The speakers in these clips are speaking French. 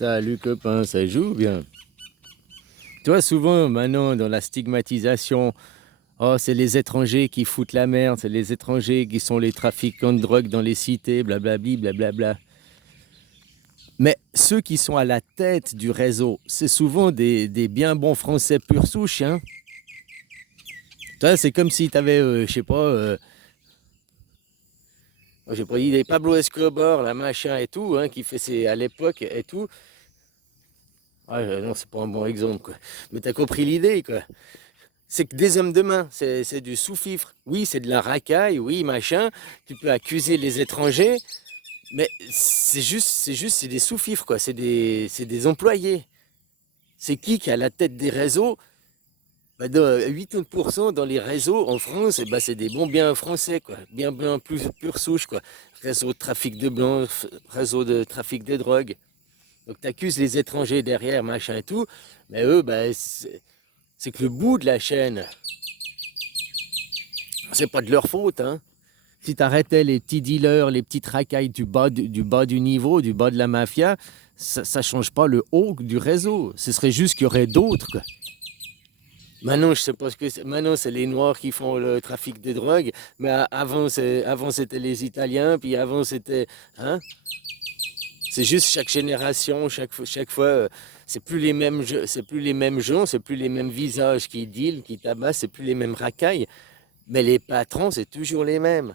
Salut copain, ça joue bien. Tu vois, souvent maintenant dans la stigmatisation, oh, c'est les étrangers qui foutent la merde, c'est les étrangers qui sont les trafiquants de drogue dans les cités, blablabli, blablabla. Mais ceux qui sont à la tête du réseau, c'est souvent des bien bons Français pur souche, hein. Tu vois, c'est comme si tu avais, je sais pas, il est Pablo Escobar, la machin et tout, hein, qui fait ses, à l'époque et tout. Non, c'est pas un bon exemple, quoi. Mais t'as compris l'idée, quoi. C'est que des hommes de main, c'est du sous-fifre. Oui, c'est de la racaille, oui, machin. Tu peux accuser les étrangers, mais c'est des sous-fifres, quoi. C'est des employés. C'est qui est à la tête des réseaux? Bah, 80% dans les réseaux en France, eh ben, c'est des bons biens français, quoi. Bien, bien plus pure souche, quoi. Réseau de trafic de blanc, réseau de trafic de drogue. Donc tu accuses les étrangers derrière, machin et tout, mais eux, bah, c'est que le bout de la chaîne. C'est pas de leur faute, hein. Si tu arrêtais les petits dealers, les petites racailles du bas du niveau, du bas de la mafia, ça change pas le haut du réseau. Ce serait juste qu'il y aurait d'autres, quoi. Maintenant, je sais pas ce que c'est. Maintenant, c'est les Noirs qui font le trafic de drogue, mais avant c'était les Italiens, puis avant c'était, hein. C'est juste chaque génération, chaque fois, c'est plus les mêmes c'est plus les mêmes gens, c'est plus les mêmes visages qui dealent, qui tabassent, c'est plus les mêmes racailles, mais les patrons, c'est toujours les mêmes.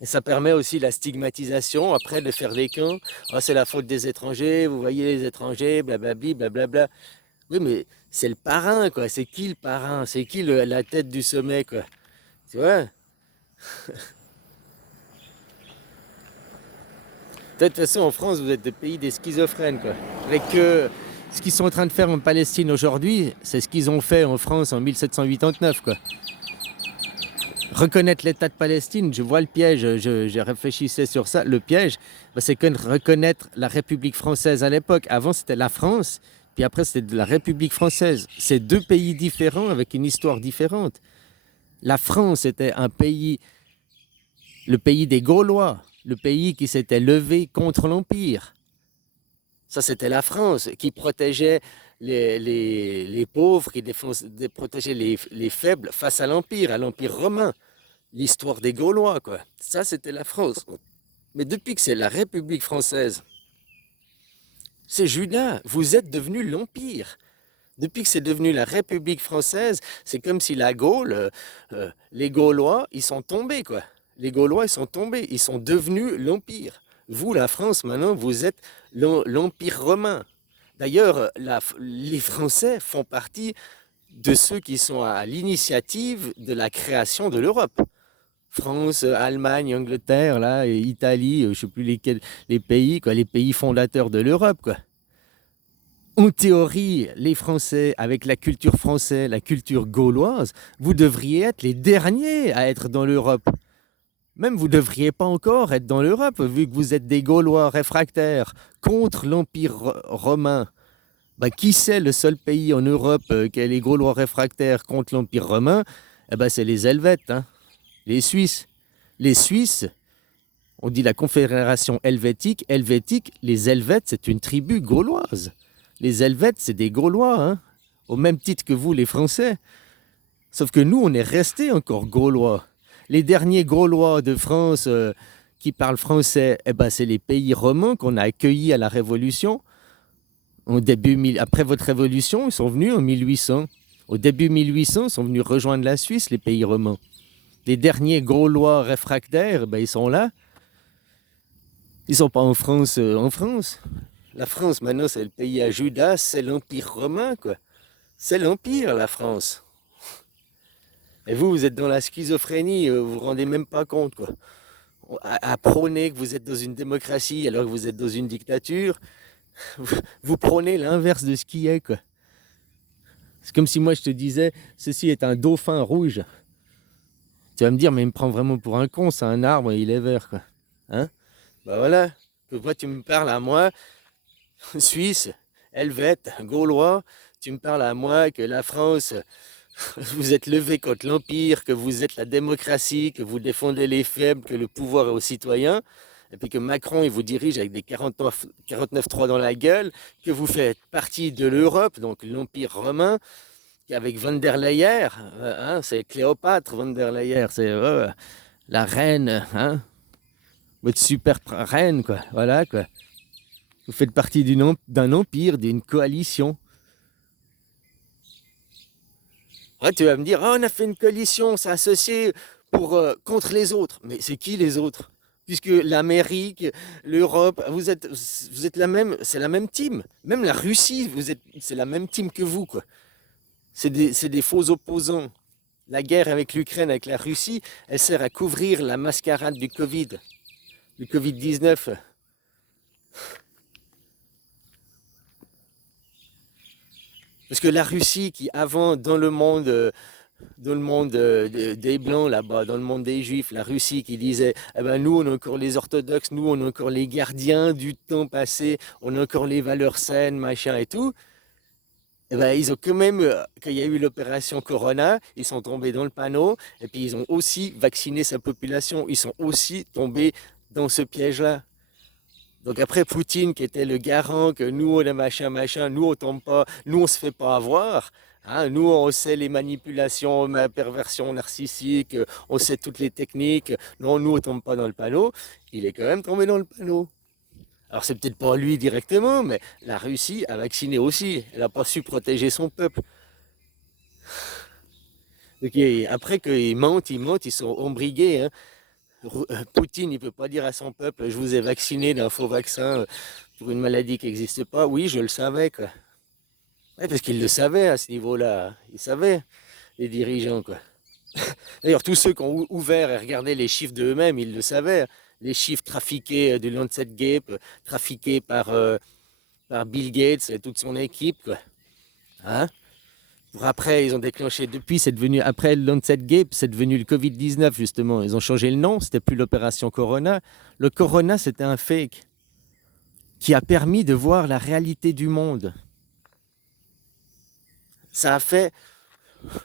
Et ça permet aussi la stigmatisation, après de faire des camps. Ah, c'est la faute des étrangers, vous voyez les étrangers, blablabli, blablabla. Oui, mais c'est le parrain, quoi. C'est qui le parrain? C'est qui la tête du sommet, quoi? Tu vois? De toute façon, en France, vous êtes le pays des schizophrènes, quoi. Avec ce qu'ils sont en train de faire en Palestine aujourd'hui, c'est ce qu'ils ont fait en France en 1789, quoi. Reconnaître l'État de Palestine, je vois le piège, je réfléchissais sur ça. Le piège, bah, c'est que reconnaître la République française à l'époque. Avant, c'était la France, puis après, c'était de la République française. C'est deux pays différents avec une histoire différente. La France était un pays, le pays des Gaulois, le pays qui s'était levé contre l'Empire. Ça, c'était la France qui protégeait les pauvres, qui protégeait les faibles face à l'Empire romain. L'histoire des Gaulois, quoi. Ça, c'était la France. Mais depuis que c'est la République française, c'est Judas, vous êtes devenu l'Empire. Depuis que c'est devenu la République française, c'est comme si la Gaule, les Gaulois, ils sont tombés, quoi. Les Gaulois, ils sont tombés, ils sont devenus l'Empire. Vous, la France, maintenant, vous êtes l'Empire romain. D'ailleurs, les Français font partie de ceux qui sont à l'initiative de la création de l'Europe. France, Allemagne, Angleterre, là, et Italie, je ne sais plus lesquels, les pays, quoi, les pays fondateurs de l'Europe, quoi. En théorie, les Français, avec la culture française, la culture gauloise, vous devriez être les derniers à être dans l'Europe. Même vous ne devriez pas encore être dans l'Europe, vu que vous êtes des Gaulois réfractaires contre l'Empire romain. Bah, qui c'est le seul pays en Europe qui a les Gaulois réfractaires contre l'Empire romain? Eh ben, c'est les Helvètes, hein, les Suisses. Les Suisses, on dit la Confédération helvétique. Helvétique, les Helvètes, c'est une tribu gauloise. Les Helvètes, c'est des Gaulois, hein, au même titre que vous, les Français. Sauf que nous, on est restés encore Gaulois. Les derniers Gaulois de France qui parlent français, eh ben, c'est les pays romains qu'on a accueillis à la Révolution. Après votre Révolution, ils sont venus en 1800. Au début 1800, ils sont venus rejoindre la Suisse, les pays romains. Les derniers Gaulois réfractaires, ben, ils sont là. Ils ne sont pas en France. En France. La France, maintenant, c'est le pays à Judas, c'est l'Empire romain, quoi. C'est l'Empire, la France. Et vous, vous êtes dans la schizophrénie, vous vous rendez même pas compte, quoi. À prôner que vous êtes dans une démocratie alors que vous êtes dans une dictature, vous prônez l'inverse de ce qui est, quoi. C'est comme si moi je te disais, ceci est un dauphin rouge. Tu vas me dire, mais il me prend vraiment pour un con, c'est un arbre et il est vert, quoi. Hein? Bah voilà, que moi tu me parles à moi, Suisse, Helvète, Gaulois, tu me parles à moi que la France, vous êtes levé contre l'Empire, que vous êtes la démocratie, que vous défendez les faibles, que le pouvoir est aux citoyens. et puis que Macron, il vous dirige avec des 49.3 dans la gueule, que vous faites partie de l'Europe, donc l'Empire romain, avec von der Leyen, hein, c'est Cléopâtre, von der Leyen, c'est la reine, hein, votre super reine, quoi, voilà, quoi. Vous faites partie d'un empire, d'une coalition. Ouais, tu vas me dire, oh, on a fait une coalition, on s'est associé contre les autres. Mais c'est qui les autres? Puisque l'Amérique, l'Europe, vous êtes la même, c'est la même team. Même la Russie, c'est la même team que vous, quoi. C'est des faux opposants. La guerre avec l'Ukraine, avec la Russie, elle sert à couvrir la mascarade du Covid-19. Parce que la Russie, qui avant, dans le monde des Blancs, là-bas, dans le monde des Juifs, la Russie qui disait, eh ben, nous, on est encore les orthodoxes, nous, on est encore les gardiens du temps passé, on a encore les valeurs saines, machin et tout. Eh ben, ils ont quand même, quand il y a eu l'opération Corona, ils sont tombés dans le panneau, et puis ils ont aussi vacciné sa population. Ils sont aussi tombés dans ce piège-là. Donc après Poutine, qui était le garant que nous, on est machin, machin, nous, on tombe pas, nous, on se fait pas avoir. Hein, nous, on sait les manipulations, la perversion narcissique, on sait toutes les techniques. Non, nous, on tombe pas dans le panneau. Il est quand même tombé dans le panneau. Alors c'est peut-être pas lui directement, mais la Russie a vacciné aussi. Elle n'a pas su protéger son peuple. Donc, après qu'ils mentent, ils sont ombrigués. Hein. Poutine, il ne peut pas dire à son peuple, je vous ai vacciné d'un faux vaccin pour une maladie qui n'existe pas. Oui, je le savais, quoi. Ouais, parce qu'ils le savaient à ce niveau-là. Ils savaient, les dirigeants, quoi. D'ailleurs, tous ceux qui ont ouvert et regardé les chiffres d'eux-mêmes, ils le savaient. Les chiffres trafiqués du Lancet Gap, trafiqués par Bill Gates et toute son équipe, quoi. Hein? Pour après, ils ont déclenché, depuis, c'est devenu, après le Lancet Gap, c'est devenu le Covid-19, justement. Ils ont changé le nom, c'était plus l'opération Corona. Le Corona, c'était un fake qui a permis de voir la réalité du monde. Ça a fait,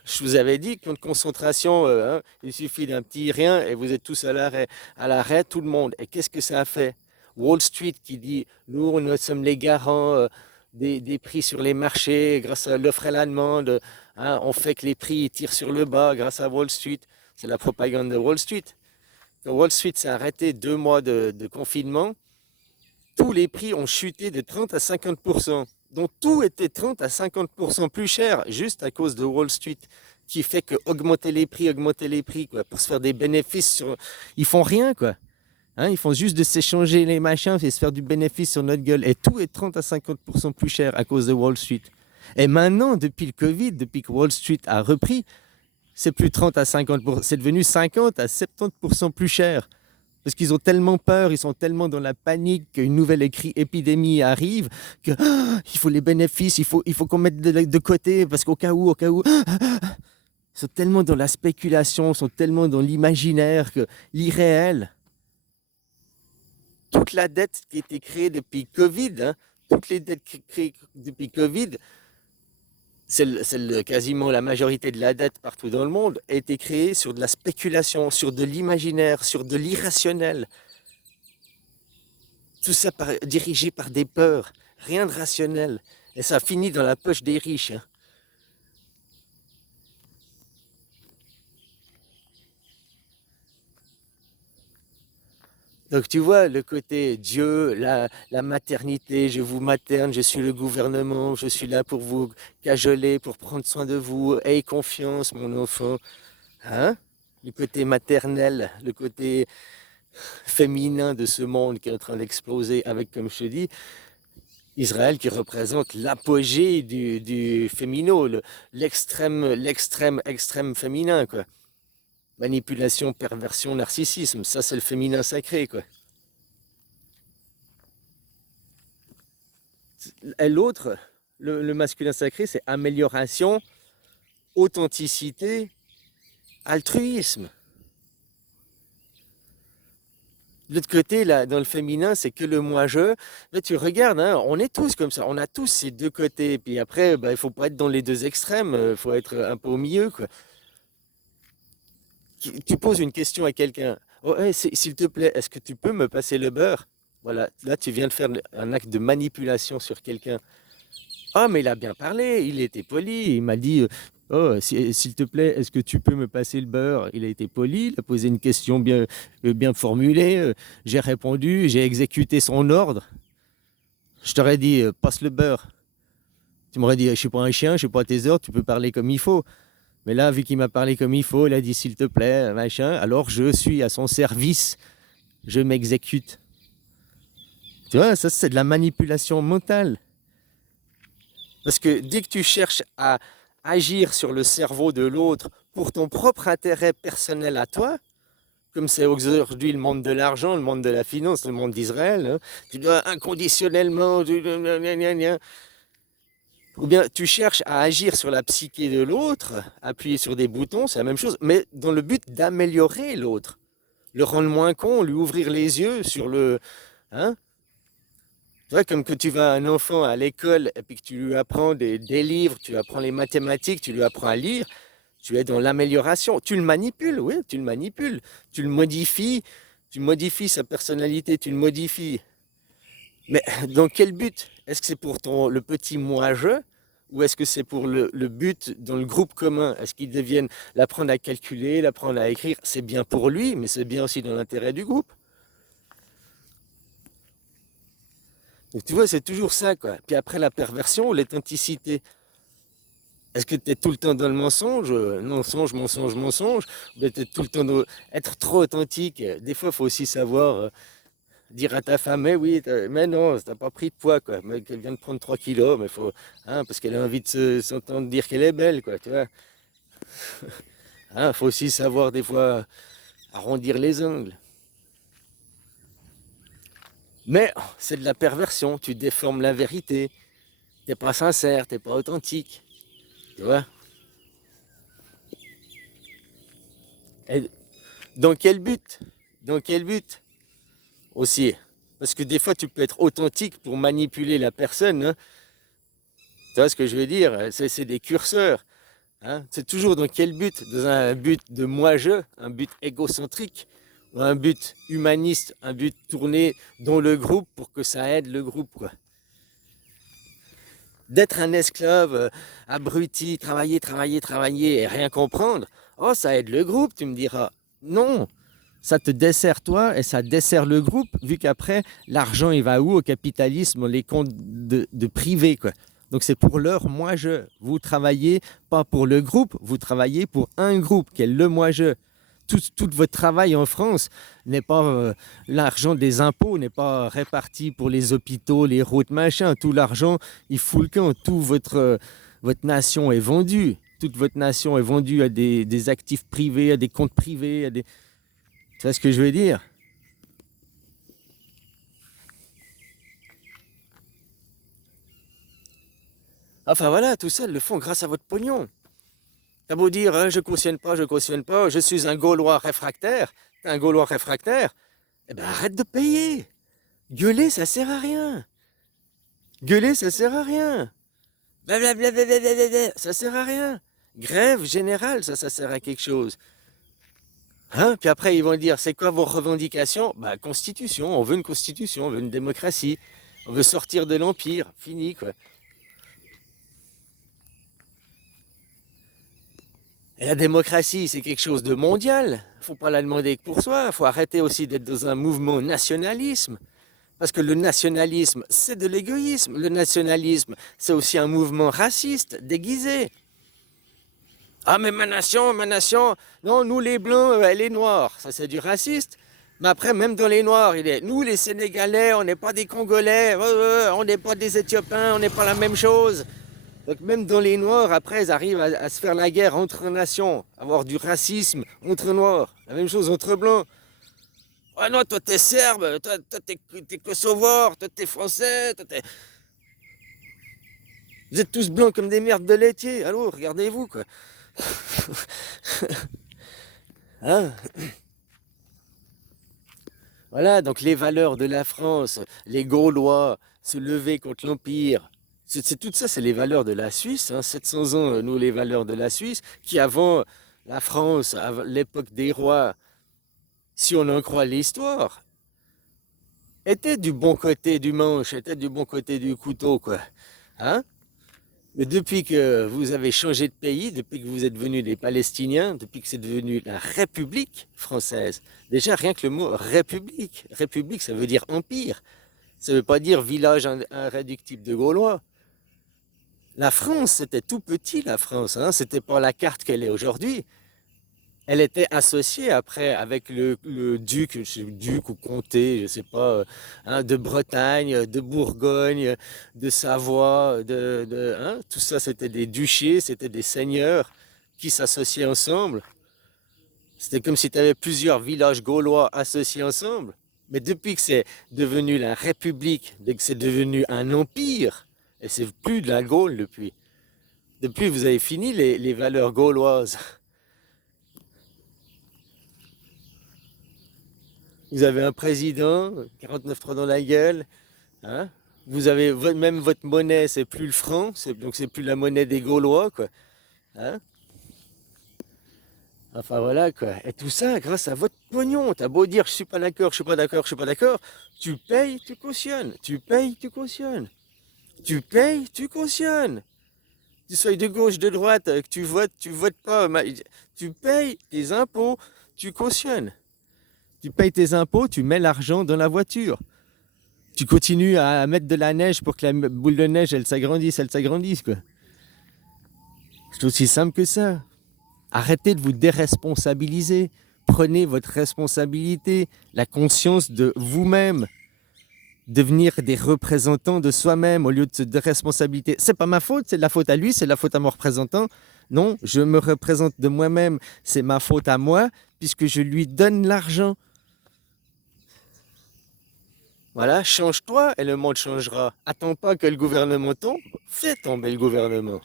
je vous avais dit, qu'une concentration, hein, il suffit d'un petit rien et vous êtes tous à l'arrêt, tout le monde. Et qu'est-ce que ça a fait? Wall Street qui dit, nous sommes les garants des prix sur les marchés grâce à l'offre et la demande. Hein, on fait que les prix tirent sur le bas grâce à Wall Street. C'est la propagande de Wall Street. Quand Wall Street s'est arrêté 2 mois de confinement, tous les prix ont chuté de 30 à 50%. Donc tout était 30 à 50% plus cher juste à cause de Wall Street, qui fait que augmenter les prix, quoi, pour se faire des bénéfices sur... Ils font rien, quoi. Hein, ils font juste de s'échanger les machins et se faire du bénéfice sur notre gueule. Et tout est 30 à 50% plus cher à cause de Wall Street. Et maintenant, depuis le Covid, depuis que Wall Street a repris, c'est plus 30 à 50%, c'est devenu 50 à 70% plus cher. Parce qu'ils ont tellement peur, ils sont tellement dans la panique qu'une nouvelle épidémie arrive, que il faut les bénéfices, il faut qu'on mette de côté, parce qu'au cas où, ils sont tellement dans la spéculation, ils sont tellement dans l'imaginaire, que l'irréel, toute la dette qui a été créée depuis Covid, hein, toutes les dettes créées depuis Covid, quasiment la majorité de la dette partout dans le monde, a été créée sur de la spéculation, sur de l'imaginaire, sur de l'irrationnel. Tout ça dirigé par des peurs, rien de rationnel. Et ça finit dans la poche des riches. Hein. Donc tu vois, le côté Dieu, la maternité, je vous materne, je suis le gouvernement, je suis là pour vous cajoler, pour prendre soin de vous, aie confiance mon enfant. Hein? Le côté maternel, le côté féminin de ce monde qui est en train d'exploser avec, comme je te dis, Israël qui représente l'apogée du féminin, l'extrême féminin, quoi. Manipulation, perversion, narcissisme, ça c'est le féminin sacré, quoi. Et l'autre, le masculin sacré, c'est amélioration, authenticité, altruisme. De l'autre côté, là, dans le féminin, c'est que le moi-je. Là, tu regardes, hein, on est tous comme ça, on a tous ces deux côtés. Puis après, il ne faut pas être dans les deux extrêmes, il faut être un peu au milieu, quoi. Tu poses une question à quelqu'un. Oh, hey, s'il te plaît, est-ce que tu peux me passer le beurre? Voilà, là tu viens de faire un acte de manipulation sur quelqu'un. Ah, mais il a bien parlé, il était poli, il m'a dit oh, s'il te plaît, est-ce que tu peux me passer le beurre? Il a été poli, il a posé une question bien formulée, j'ai répondu, j'ai exécuté son ordre. Je t'aurais dit passe le beurre. Tu m'aurais dit je suis pas un chien, je suis pas à tes ordres, tu peux parler comme il faut. Mais là, vu qu'il m'a parlé comme il faut, il a dit s'il te plaît, machin, alors je suis à son service, je m'exécute. Tu vois, ça c'est de la manipulation mentale. Parce que dès que tu cherches à agir sur le cerveau de l'autre pour ton propre intérêt personnel à toi, comme c'est aujourd'hui le monde de l'argent, le monde de la finance, le monde d'Israël, hein, tu dois inconditionnellement, ou bien tu cherches à agir sur la psyché de l'autre, appuyer sur des boutons, c'est la même chose, mais dans le but d'améliorer l'autre, le rendre moins con, lui ouvrir les yeux sur le... Hein. Tu vois, comme que tu vas à un enfant à l'école et puis que tu lui apprends des livres, tu lui apprends les mathématiques, tu lui apprends à lire, tu es dans l'amélioration. Tu le manipules, oui, tu le manipules. Tu modifies sa personnalité, tu le modifies. Mais dans quel but? Est-ce que c'est pour le petit moi-je ou est-ce que c'est pour le but dans le groupe commun? Est-ce qu'ils deviennent l'apprendre à calculer, l'apprendre à écrire? C'est bien pour lui, mais c'est bien aussi dans l'intérêt du groupe. Donc tu vois, c'est toujours ça, quoi. Puis après, la perversion ou l'authenticité. Est-ce que tu es tout le temps dans le mensonge? Mensonge, mensonge, mensonge. Ou bien tu es tout le temps dans... Être trop authentique. Des fois, il faut aussi savoir dire à ta femme, mais oui, mais non, t'as pas pris de poids, quoi. Mais qu'elle vient de prendre 3 kilos, mais faut... Hein, parce qu'elle a envie de s'entendre dire qu'elle est belle, quoi, tu vois. Hein, faut aussi savoir, des fois, arrondir les ongles. Mais c'est de la perversion. Tu déformes la vérité. T'es pas sincère, t'es pas authentique. Tu vois? Et dans quel but? Dans quel but aussi? Parce que des fois, tu peux être authentique pour manipuler la personne, hein. Tu vois ce que je veux dire? C'est des curseurs, hein. C'est toujours dans quel but? Dans un but de moi-je, un but égocentrique, ou un but humaniste, un but tourné dans le groupe pour que ça aide le groupe, quoi. D'être un esclave abruti, travailler, travailler, travailler et rien comprendre, oh, ça aide le groupe, tu me diras. Non, ça te dessert toi et ça dessert le groupe, vu qu'après, l'argent, il va où? Au capitalisme, les comptes de privé, quoi. Donc c'est pour leur moi-je. Vous travaillez pas pour le groupe, vous travaillez pour un groupe, qui est le moi-je. Tout votre travail en France n'est pas l'argent des impôts n'est pas réparti pour les hôpitaux, les routes, machin. Tout l'argent, il fout le camp. Tout votre nation est vendue. Toute votre nation est vendue à des actifs privés, à des comptes privés. Tu vois ce que je veux dire? Enfin voilà, tout ça, ils le font grâce à votre pognon. T'as beau dire, hein, je cautionne pas, je suis un Gaulois réfractaire. T'es un Gaulois réfractaire, eh ben arrête de payer. Gueuler, ça sert à rien. Gueuler, ça sert à rien. Blablabla, ça sert à rien. Grève générale, ça sert à quelque chose. Hein? Puis après, ils vont dire, c'est quoi vos revendications? Bah, constitution, on veut une constitution, on veut une démocratie. On veut sortir de l'empire, fini, quoi. Et la démocratie, c'est quelque chose de mondial. Faut pas la demander que pour soi. Faut arrêter aussi d'être dans un mouvement nationalisme. Parce que le nationalisme, c'est de l'égoïsme. Le nationalisme, c'est aussi un mouvement raciste, déguisé. Ah, mais ma nation, non, nous les blancs, elle est noire. Ça, c'est du raciste. Mais après, même dans les noirs, il est, nous les Sénégalais, on n'est pas des Congolais, on n'est pas des Éthiopiens, on n'est pas la même chose. Donc même dans les noirs, après, ils arrivent à se faire la guerre entre nations, avoir du racisme entre noirs. La même chose entre blancs. Ah non, toi t'es serbe, toi t'es kosovar, toi t'es français, vous êtes tous blancs comme des merdes de laitier. Allô, regardez-vous, quoi. Hein. Voilà, donc les valeurs de la France, les Gaulois, se lever contre l'Empire, tout ça, c'est les valeurs de la Suisse, hein. 700 ans, nous, les valeurs de la Suisse, qui avant la France, à l'époque des rois, si on en croit l'histoire, était du bon côté du manche, était du bon côté du couteau, quoi. Hein? Mais depuis que vous avez changé de pays, depuis que vous êtes devenus des Palestiniens, depuis que c'est devenu la République française, déjà rien que le mot République, République ça veut dire empire, ça veut pas dire village irréductible de Gaulois. La France, c'était tout petit, la France, hein, c'était pas la carte qu'elle est aujourd'hui. Elle était associée après avec le duc, duc ou comté, je sais pas, hein, de Bretagne, de Bourgogne, de Savoie, hein, tout ça c'était des duchés, c'était des seigneurs qui s'associaient ensemble. C'était comme si tu avais plusieurs villages gaulois associés ensemble. Mais depuis que c'est devenu la République, dès que c'est devenu un empire, et c'est plus de la Gaule depuis vous avez fini les valeurs gauloises. Vous avez un président, 49 3 dans la gueule, hein? Vous avez même votre monnaie, c'est plus le franc, donc c'est plus la monnaie des Gaulois, quoi. Hein? Enfin voilà, quoi. Et tout ça grâce à votre pognon. T'as beau dire je suis pas d'accord, je suis pas d'accord, je suis pas d'accord. Tu payes, tu cautionnes. Tu payes, tu cautionnes. Tu payes, tu cautionnes. Tu sois de gauche, de droite, que tu votes pas. Tu payes tes impôts, tu cautionnes. Tu payes tes impôts, tu mets l'argent dans la voiture. Tu continues à mettre de la neige pour que la boule de neige, elle s'agrandisse, quoi. C'est aussi simple que ça. Arrêtez de vous déresponsabiliser. Prenez votre responsabilité, la conscience de vous-même, devenir des représentants de soi-même au lieu de se déresponsabiliser. C'est pas ma faute, c'est de la faute à lui, c'est de la faute à mon représentant. Non, je me représente de moi-même, c'est ma faute à moi, puisque je lui donne l'argent. Voilà, change-toi et le monde changera. Attends pas que le gouvernement tombe, fais tomber le gouvernement.